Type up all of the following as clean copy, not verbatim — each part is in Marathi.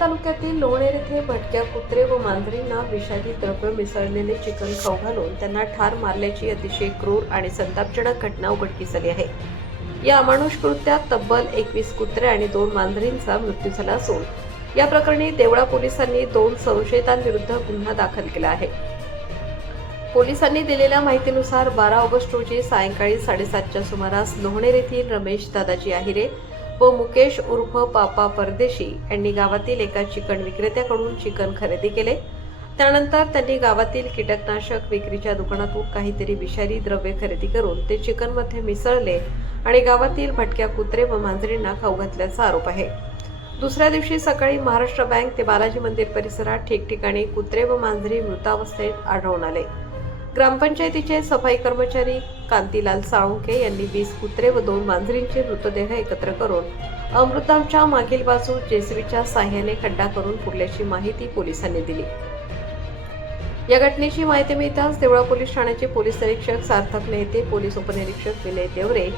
तालुक्यातील लोणेर येथे भटक्या कुत्रे व मांजरींना विषारी द्रव्य मिसळलेले चिकन खाऊ घालून त्यांना ठार मारल्याची अतिशय क्रूर आणि संतापजनक घटना उघडकीस आली आहे। या अमानुष कृत्यात तब्बल 21 कुत्रे आणि 2 मांजरींचा मृत्यू झाला असून या प्रकरणी देवळा पोलिसांनी 2 संशयितांविरुद्ध गुन्हा दाखल केला आहे। पोलिसांनी दिलेल्या माहितीनुसार 12 ऑगस्ट रोजी सायंकाळी 7:30च्या सुमारास लोणेर येथील रमेश दादाजी आहिरे व मुकेश उर्फ पापा परदेशी यांनी गावातील एका चिकन विक्रेत्याकडून चिकन खरेदी केले। त्यानंतर त्यांनी गावातील कीटकनाशक विक्रीच्या दुकानातून काहीतरी विषारी द्रव्य खरेदी करून ते चिकनमध्ये मिसळले आणि गावातील भटक्या कुत्रे व मांजरींना खाऊ घातल्याचा आरोप आहे। दुसऱ्या दिवशी सकाळी महाराष्ट्र बँक ते बालाजी मंदिर परिसरात ठिकठिकाणी कुत्रे व मांजरी मृतावस्थेत आढळून आले। ग्रामपंचायतीचे सफाई कर्मचारी कांतीलाल साळुंके यांनी 20 कुत्रे व 2 मांजरींचे मृतदेह एकत्र करून अमृतांच्या मागील बाजूस जेसीबीच्या साहाय्याने खड्डा करून पुरल्याची माहिती पोलिसांनी दिली। या घटनेची माहिती मिळताच देवळा पोलीस ठाण्याचे पोलीस निरीक्षक सार्थक नेते, पोलीस उपनिरीक्षक विनय देवरे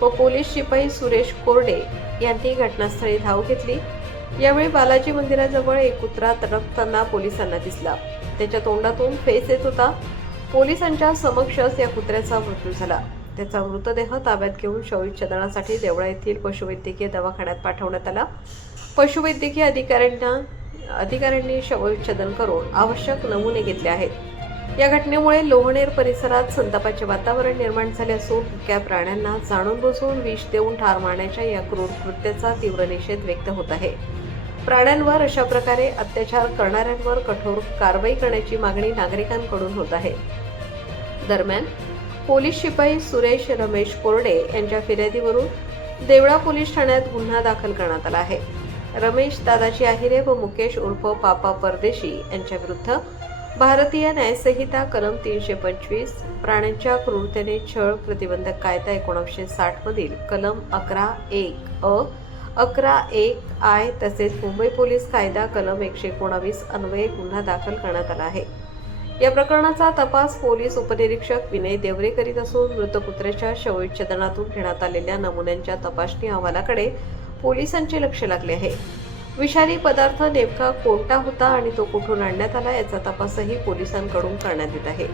व पोलीस शिपाई सुरेश कोरडे यांनी घटनास्थळी धाव घेतली। यावेळी बालाजी मंदिराजवळ एक कुत्रा तडकताना पोलिसांना दिसला। त्याच्या तोंडातून फेस येत होता। पोलिसांच्या समक्षच या कुत्र्याचा मृत्यू झाला। त्याचा मृतदेह ताब्यात घेऊन शवविच्छेदनासाठी देवळा येथील पशुवैद्यकीय दवाखान्यात पाठवण्यात आला। पशुवैद्यकीय अधिकाऱ्यांनी शवविच्छेदन करून आवश्यक नमुने घेतले आहेत। या घटनेमुळे लोणेर परिसरात संतापाचे वातावरण निर्माण झाले असून मुक्या प्राण्यांना जाणून-बुजून विष देऊन ठार मारण्याच्या या क्रूर कृत्याचा तीव्र निषेध व्यक्त होत आहे। प्राण्यांवर अशा प्रकारे अत्याचार करणाऱ्यांवर कठोर कारवाई करण्याची मागणी नागरिकांकडून होत आहे। दरम्यान पोलीस शिपाई सुरेश रमेश कोरडे यांच्या फिर्यादीवरून देवळा पोलीस ठाण्यात गुन्हा दाखल करण्यात आला आहे। रमेश दादाजी आहिरे व मुकेश उर्फ पापा परदेशी यांच्या विरुद्ध भारतीय न्यायसंहिता कलम 325, प्राण्यांच्या क्रूरतेने छळ प्रतिबंधक कायदा 1960 मधील कलम 11(1) अ, 11(1) आय तसेच मुंबई पोलीस कायदा कलम 119 अन्वये गुन्हा दाखल करण्यात आला आहे। या प्रकरणाचा तपास पोलीस उपनिरीक्षक विनय देवरे करीत असून मृत कुत्र्याच्या शवविच्छेदनातून घेण्यात आलेल्या नमुन्यांच्या तपासणी अहवालाकडे पोलिसांचे लक्ष लागले आहे। विषारी पदार्थ नेमका कोणता होता आणि तो कुठून आणण्यात आला याचा तपासही पोलिसांकडून करण्यात येत आहे।